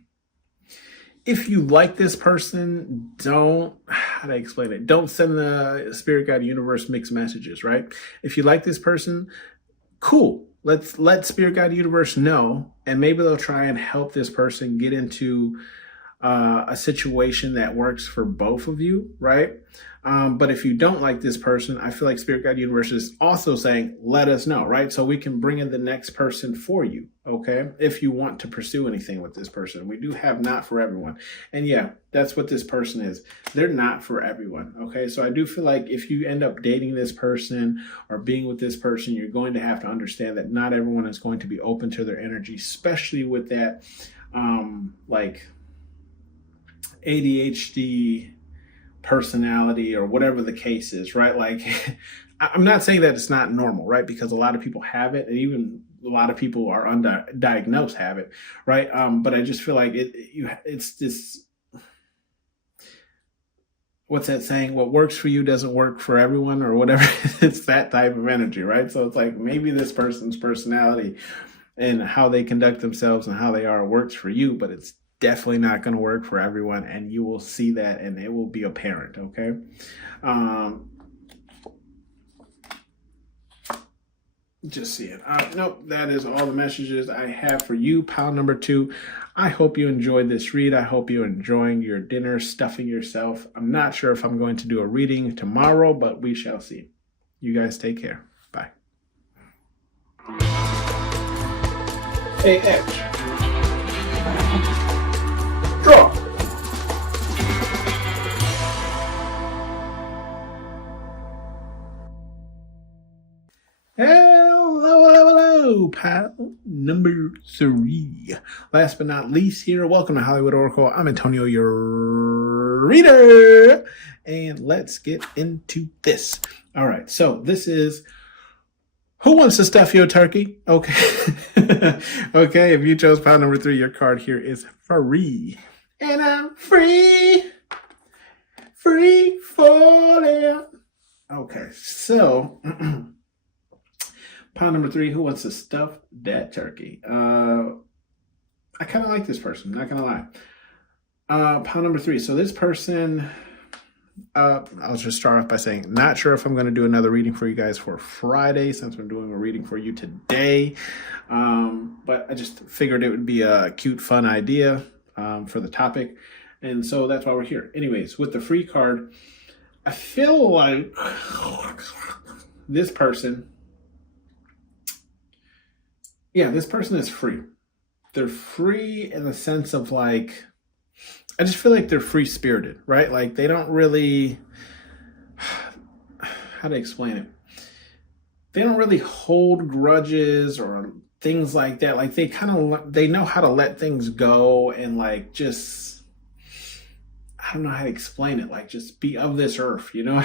if you like this person, how do I explain it? Don't send the Spirit Guide Universe mixed messages, right? If you like this person, cool. Let's let Spirit Guide Universe know, and maybe they'll try and help this person get into a situation that works for both of you, right? But if you don't like this person, I feel like Spirit Guide Universe is also saying, let us know, right? So we can bring in the next person for you, okay? If you want to pursue anything with this person. We do have not for everyone. And yeah, that's what this person is. They're not for everyone, okay? So I do feel like if you end up dating this person or being with this person, you're going to have to understand that not everyone is going to be open to their energy, especially with that, like ADHD personality or whatever the case is, right? Like, I'm not saying that it's not normal, right? Because a lot of people have it, and even a lot of people are undiagnosed have it, right? But I just feel like it's this. What's that saying? What works for you doesn't work for everyone, or whatever. It's that type of energy, right? So it's like maybe this person's personality and how they conduct themselves and how they are works for you, but it's definitely not going to work for everyone, and you will see that, and it will be apparent. Okay. Just see it. Nope, that is all the messages I have for you, pile number 2. I hope you enjoyed this read. I hope you're enjoying your dinner, stuffing yourself. I'm not sure if I'm going to do a reading tomorrow, but we shall see. You guys take care. Bye. Hey, Edge. Draw. Hello, pile number 3. Last but not least here, welcome to Hollywood Oracle. I'm Antonio, your reader, and let's get into this. All right, so this is Who Wants to Stuff Your Turkey? Okay. Okay, if you chose pile number 3, your card here is free. And I'm free falling. Okay, so pile number 3, who wants to stuff that turkey? I kind of like this person, not gonna lie. Pile number 3. So this person, I'll just start off by saying, not sure if I'm going to do another reading for you guys for Friday, since I'm doing a reading for you today. But I just figured it would be a cute, fun idea for the topic. And so that's why we're here. Anyways, with the free card, I feel like this person, this person is free. They're free in the sense of like, I just feel like they're free-spirited, right? Like they don't really, how to explain it? They don't really hold grudges or things like that. Like they know how to let things go and like just, I don't know how to explain it. Like just be of this earth, you know?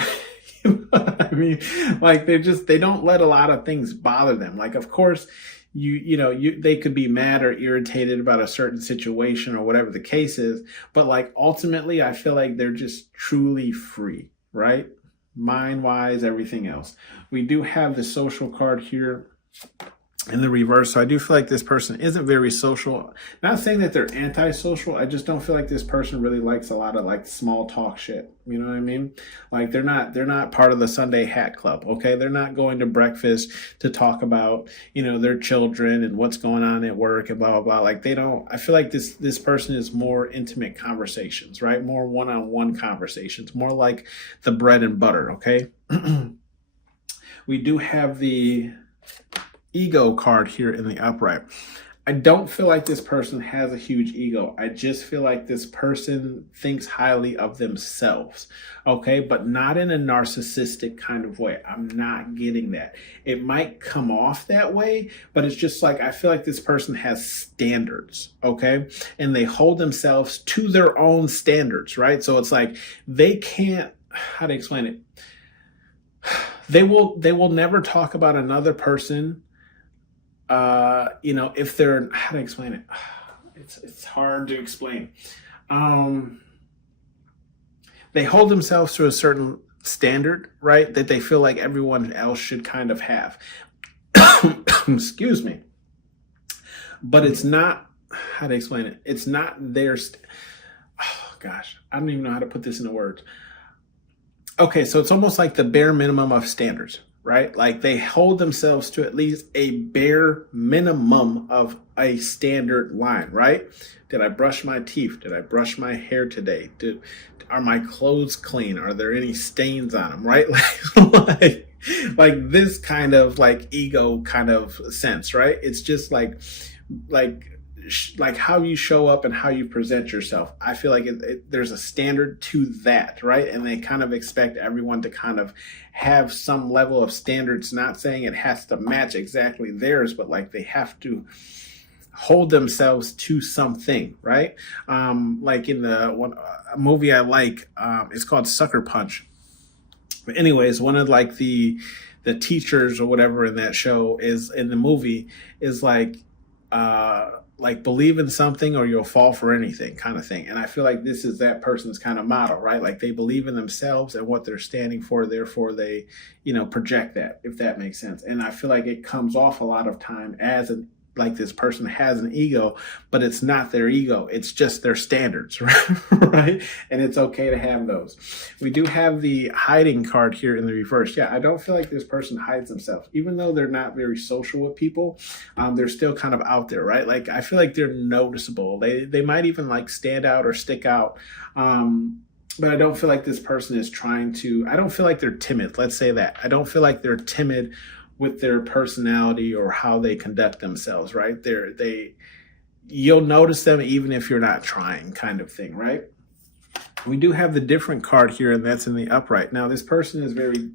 You know what I mean? Like they don't let a lot of things bother them. Like, of course, they could be mad or irritated about a certain situation or whatever the case is, but like ultimately I feel like they're just truly free, right? Mind wise, everything else. We do have the social card here in the reverse. So I do feel like this person isn't very social. Not saying that they're antisocial. I just don't feel like this person really likes a lot of like small talk shit. You know what I mean? Like they're not part of the Sunday hat club. Okay. They're not going to breakfast to talk about, their children and what's going on at work and blah, blah, blah. Like I feel like this person is more intimate conversations, right? More one-on-one conversations, more like the bread and butter. Okay. We do have the ego card here in the upright. I don't feel like this person has a huge ego. I just feel like this person thinks highly of themselves, okay? But not in a narcissistic kind of way. I'm not getting that. It might come off that way, but it's just like, I feel like this person has standards, okay? And they hold themselves to their own standards, right? So it's like, they can't, how to explain it? They will never talk about another person if they're, how to explain it? It's hard to explain. They hold themselves to a certain standard, right? That they feel like everyone else should kind of have. Excuse me. But it's not, how to explain it? It's not their, oh gosh, I don't even know how to put this into words. Okay, so it's almost like the bare minimum of standards, right? Like they hold themselves to at least a bare minimum of a standard line, right? Did I brush my teeth? Did I brush my hair today? Are my clothes clean? Are there any stains on them, right? Like this kind of like ego kind of sense, right? It's just like how you show up and how you present yourself. I feel like there's a standard to that, right? And they kind of expect everyone to kind of have some level of standards, not saying it has to match exactly theirs, but like they have to hold themselves to something, right? Like in the one movie I like, it's called Sucker Punch. But anyways, one of like the teachers or whatever in that show is in the movie is like believe in something or you'll fall for anything kind of thing. And I feel like this is that person's kind of motto, right? Like they believe in themselves and what they're standing for, therefore they, project that, if that makes sense. And I feel like it comes off a lot of time as like this person has an ego, but it's not their ego. It's just their standards, right? And it's okay to have those. We do have the hiding card here in the reverse. Yeah, I don't feel like this person hides themselves. Even though they're not very social with people, they're still kind of out there, right? Like I feel like they're noticeable. They might even like stand out or stick out. But I don't feel like this person is I don't feel like they're timid. Let's say that. I don't feel like they're timid with their personality or how they conduct themselves, right? You'll notice them even if you're not trying, kind of thing, right? We do have the different card here, and that's in the upright. Now, this person is very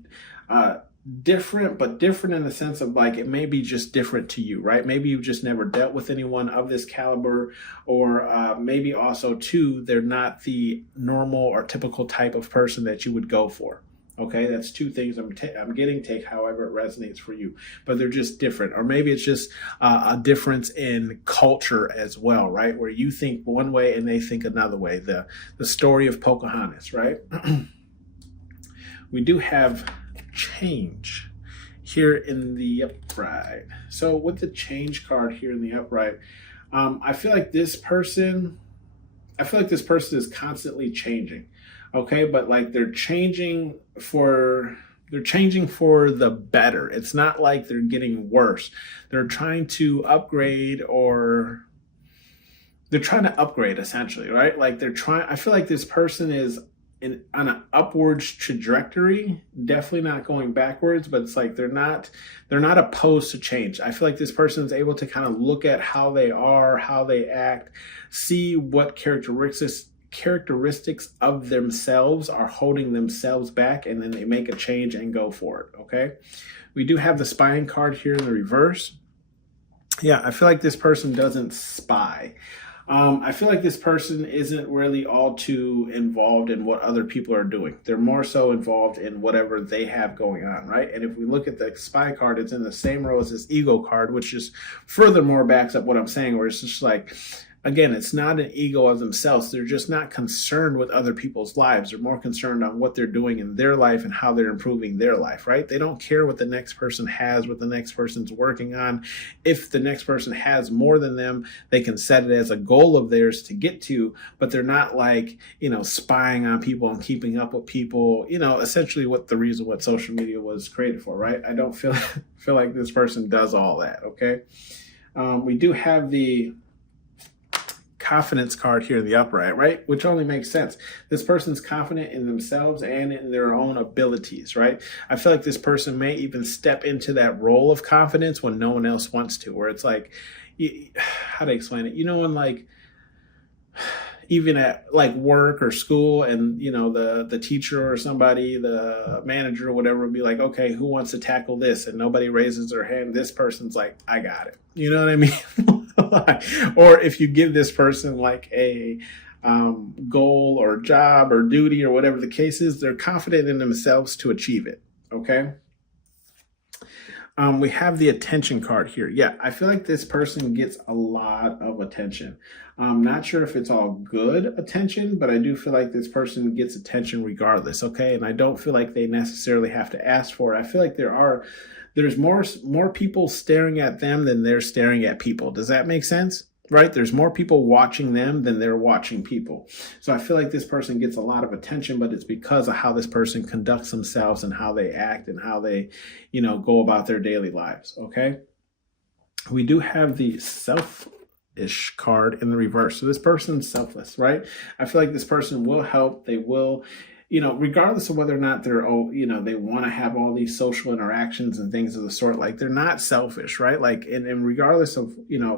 different, but different in the sense of like it may be just different to you, right? Maybe you've just never dealt with anyone of this caliber, or maybe also too, they're not the normal or typical type of person that you would go for. Okay, that's two things I'm getting. Take however it resonates for you, but they're just different. Or maybe it's just a difference in culture as well, right? Where you think one way and they think another way. The story of Pocahontas, right? We do have change here in the upright. So with the change card here in the upright, I feel like this person is constantly changing. Okay, but like they're changing for the better. It's not like they're getting worse. They're trying to upgrade, or they're trying to upgrade essentially, right? Like I feel like this person is on an upwards trajectory, definitely not going backwards, but it's like they're not opposed to change. I feel like this person is able to kind of look at how they are, how they act, see what characteristics of themselves are holding themselves back, and then they make a change and go for it. Okay, we do have the spying card here in the reverse. Yeah, I feel like this person doesn't spy. I feel like this person isn't really all too involved in what other people are doing. They're more so involved in whatever they have going on, right? And if we look at the spy card, it's in the same row as this ego card, which just furthermore backs up what I'm saying, where it's just like, again, it's not an ego of themselves. They're just not concerned with other people's lives. They're more concerned on what they're doing in their life and how they're improving their life, right? They don't care what the next person has, what the next person's working on. If the next person has more than them, they can set it as a goal of theirs to get to, but they're not like, spying on people and keeping up with people, essentially the reason what social media was created for, right? I don't feel like this person does all that, okay? We do have the confidence card here in the upright, right? Which only makes sense. This person's confident in themselves and in their own abilities, right? I feel like this person may even step into that role of confidence when no one else wants to, where it's like, how to explain it? When like, even at like work or school, and the teacher or somebody, the manager or whatever, would be like, okay, who wants to tackle this? And nobody raises their hand. This person's like, I got it. You know what I mean? Or if you give this person like a goal or job or duty or whatever the case is, they're confident in themselves to achieve it. Okay. We have the attention card here. Yeah, I feel like this person gets a lot of attention. I'm not sure if it's all good attention, but I do feel like this person gets attention regardless. Okay. And I don't feel like they necessarily have to ask for it. I feel like there's more people staring at them than they're staring at people. Does that make sense? Right? There's more people watching them than they're watching people. So I feel like this person gets a lot of attention, but it's because of how this person conducts themselves and how they act and how they, go about their daily lives. Okay. We do have the selfish card in the reverse. So this person's selfless, right? I feel like this person will help. They will regardless of whether or not they're, they want to have all these social interactions and things of the sort, like they're not selfish, right? Like, and regardless of,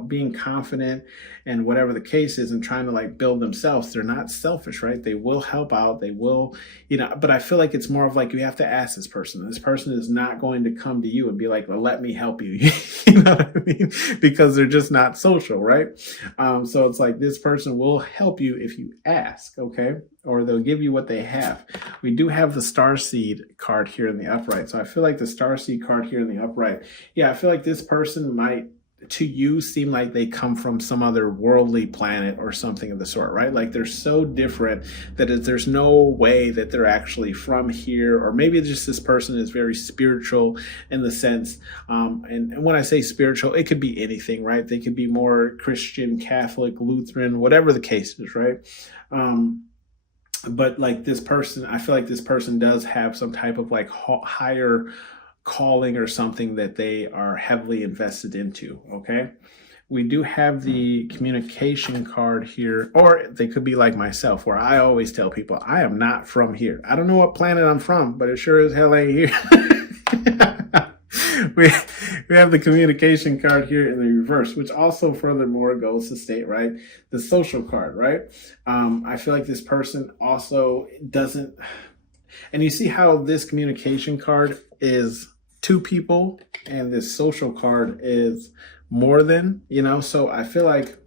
being confident and whatever the case is and trying to like build themselves, they're not selfish, right? They will help out. They will, but I feel like it's more of like, you have to ask this person. This person is not going to come to you and be like, well, let me help you. You know what I mean? Because they're just not social, right? So it's like, this person will help you if you ask, okay? Or they'll give you what they have. We do have the Starseed card here in the upright. So I feel like the Starseed card here in the upright, I feel like this person might, to you, seem like they come from some other worldly planet or something of the sort, right? Like they're so different that there's no way that they're actually from here. Or maybe just this person is very spiritual in the sense, and when I say spiritual, it could be anything, right? They could be more Christian, Catholic, Lutheran, whatever the case is, right? But like this person, I feel like this person does have some type of like higher calling or something that they are heavily invested into, okay? We do have the communication card here, or they could be like myself, where I always tell people, I am not from here. I don't know what planet I'm from, but it sure as hell ain't here. we have the communication card here in the reverse, which also furthermore goes to state, right, the social card, right? I feel like this person also doesn't, and you see how this communication card is two people and this social card is more than, so I feel like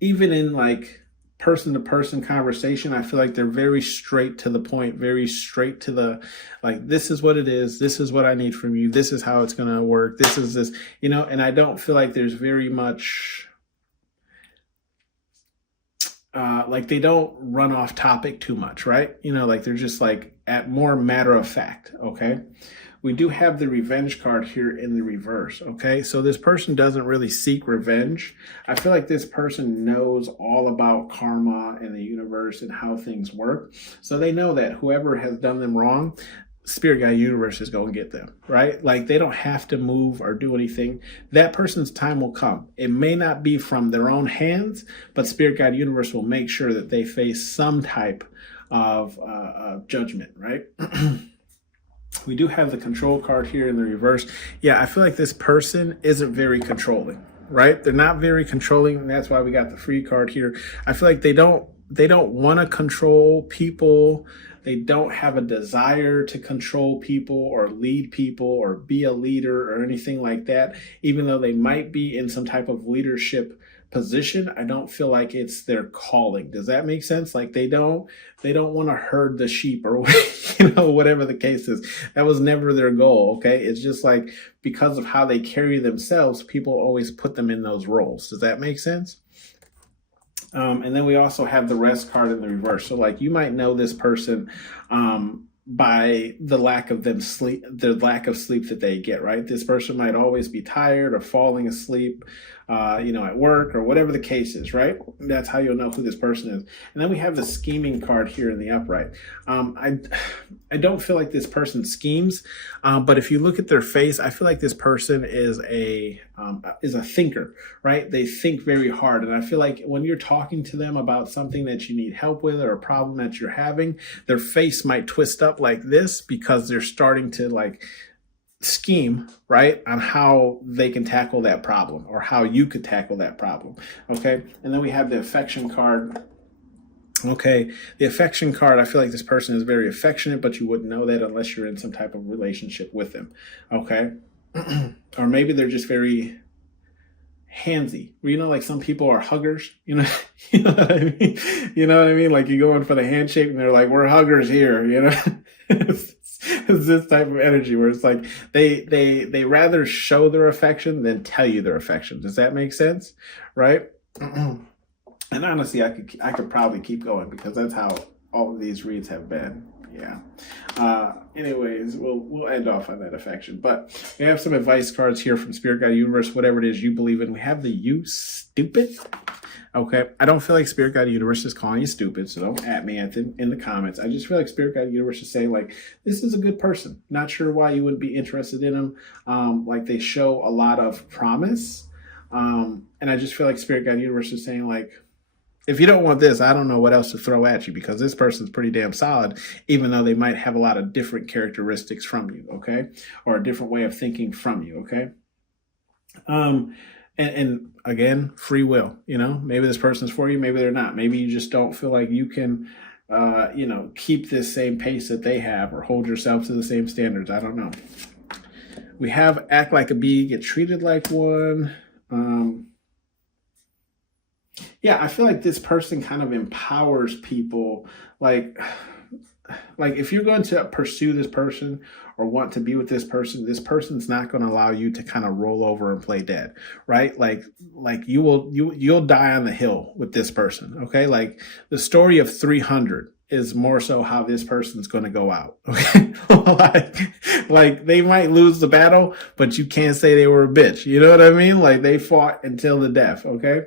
even in like person-to-person conversation, I feel like they're very straight to the point, very straight to the, like, this is what it is, this is what I need from you, this is how it's going to work, this is this, and I don't feel like there's very much, like they don't run off topic too much, right? Like they're just like at more matter of fact, okay? We do have the revenge card here in the reverse, okay? So this person doesn't really seek revenge. I feel like this person knows all about karma and the universe and how things work. So they know that whoever has done them wrong, Spirit Guide Universe is going to get them, right? Like they don't have to move or do anything. That person's time will come. It may not be from their own hands, but Spirit Guide Universe will make sure that they face some type of judgment, right? We do have the control card here in the reverse. Yeah, I feel like this person isn't very controlling, right? They're not very controlling, and that's why we got the free card here. I feel like they don't want to control people. They don't have a desire to control people or lead people or be a leader or anything like that. Even though they might be in some type of leadership position, I don't feel like it's their calling. Does that make sense? Like they don't want to herd the sheep or whatever the case is. That was never their goal, okay? It's just like because of how they carry themselves, people always put them in those roles. Does that make sense? And then we also have the rest card in the reverse. So like you might know this person by the lack of sleep that they get, right? This person might always be tired or falling asleep, at work or whatever the case is, right? That's how you'll know who this person is. And then we have the scheming card here in the upright. I don't feel like this person schemes, but if you look at their face, I feel like this person is a thinker, right? They think very hard. And I feel like when you're talking to them about something that you need help with or a problem that you're having, their face might twist up like this because they're starting to like scheme, right, on how they can tackle that problem or how you could tackle that problem, okay? And then we have the affection card. Okay, the affection card, I feel like this person is very affectionate, but you wouldn't know that unless you're in some type of relationship with them, okay? Or maybe they're just very handsy. Like some people are huggers, you know what I mean? You know what I mean? Like you go in for the handshake and they're like, we're huggers here, It's this type of energy where it's like they rather show their affection than tell you their affection. Does that make sense? Right? And honestly, I could probably keep going because that's how all of these reads have been. Yeah. Anyways, we'll end off on that affection. But we have some advice cards here from Spirit Guide Universe, whatever it is you believe in. We have the you stupid. Okay. I don't feel like Spirit Guide Universe is calling you stupid, so don't at me in the comments. I just feel like Spirit Guide Universe is saying, like, this is a good person. Not sure why you wouldn't be interested in them. Like, they show a lot of promise. And I just feel like Spirit Guide Universe is saying, like, If you don't want this, I don't know what else to throw at you, because this person's pretty damn solid, even though they might have a lot of different characteristics from you, okay? Or a different way of thinking from you, okay? And again, free will, maybe this person's for you, maybe they're not. Maybe you just don't feel like you can, keep this same pace that they have, or hold yourself to the same standards. I don't know. We have act like a bee, get treated like one. Yeah, I feel like this person kind of empowers people. Like if you're going to pursue this person or want to be with this person's not going to allow you to kind of roll over and play dead, right? Like you'll die on the hill with this person, okay? Like the story of 300 is more so how this person's going to go out, okay? like they might lose the battle, but you can't say they were a bitch. You know what I mean? Like they fought until the death, okay?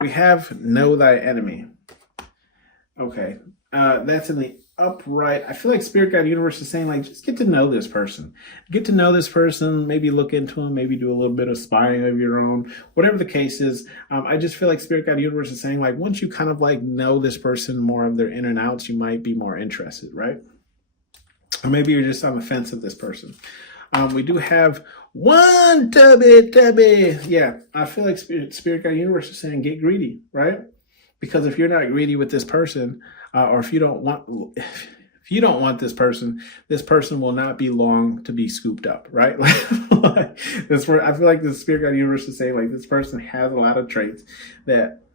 We have know thy enemy. Okay, that's in the upright. I feel like Spirit Guide Universe is saying, like, just get to know this person. Get to know this person, maybe look into them, maybe do a little bit of spying of your own, whatever the case is. I just feel like Spirit Guide Universe is saying, like, once you kind of like know this person, more of their in and outs, you might be more interested, right? Or maybe you're just on the fence of this person. We do have one tubby. Yeah, I feel like Spirit Guide Universe is saying, get greedy, right? Because if you're not greedy with this person, or if you don't want this person will not be long to be scooped up, right? I feel like the Spirit Guide Universe is saying, like, this person has a lot of traits that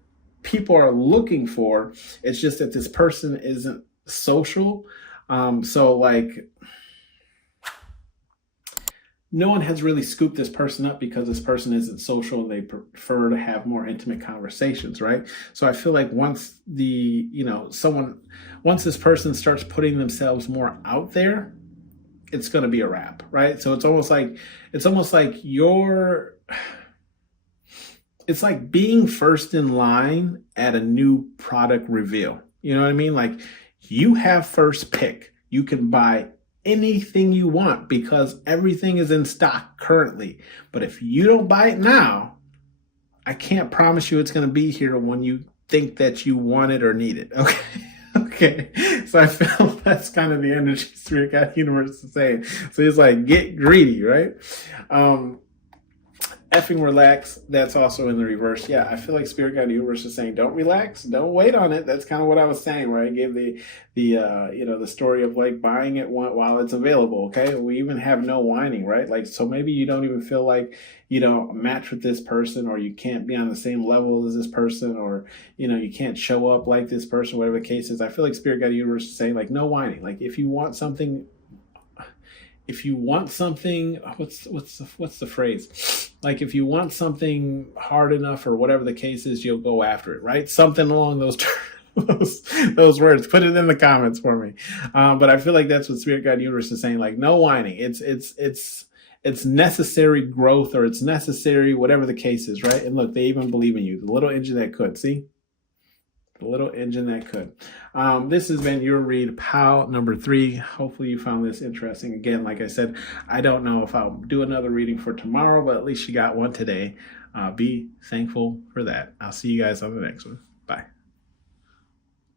people are looking for. It's just that this person isn't social. So like, no one has really scooped this person up because this person isn't social and they prefer to have more intimate conversations, right? So I feel like once once this person starts putting themselves more out there, it's going to be a wrap, right? So it's almost like it's like being first in line at a new product reveal. You know what I mean? Like, you have first pick. You can buy anything you want because everything is in stock currently. But if you don't buy it now, I can't promise you it's going to be here when you think that you want it or need it. Okay. Okay. So I feel that's kind of the energy Spirit Guide Universe is saying. So it's like, get greedy, right? Effing relax, that's also in the reverse. Yeah, I feel like Spirit Guide Universe is saying, don't relax, don't wait on it. That's kind of what I was saying, right? I gave the story of like buying it while it's available. Okay, we even have no whining, right? Like, so maybe you don't even feel like match with this person, or you can't be on the same level as this person, or you can't show up like this person, whatever the case is. I feel like Spirit Guide Universe is saying, like, no whining. Like, if you want something, what's the phrase? Like, if you want something hard enough or whatever the case is, you'll go after it, right? Something along those terms, those words. Put it in the comments for me. But I feel like that's what Spirit Guide Universe is saying. Like, no whining. It's necessary growth, or it's necessary, whatever the case is, right? And look, they even believe in you. The little engine that could. See? The little engine that could. This has been your read, PAL number 3. Hopefully you found this interesting. Again, like I said, I don't know if I'll do another reading for tomorrow, but at least you got one today. Be thankful for that. I'll see you guys on the next one. Bye.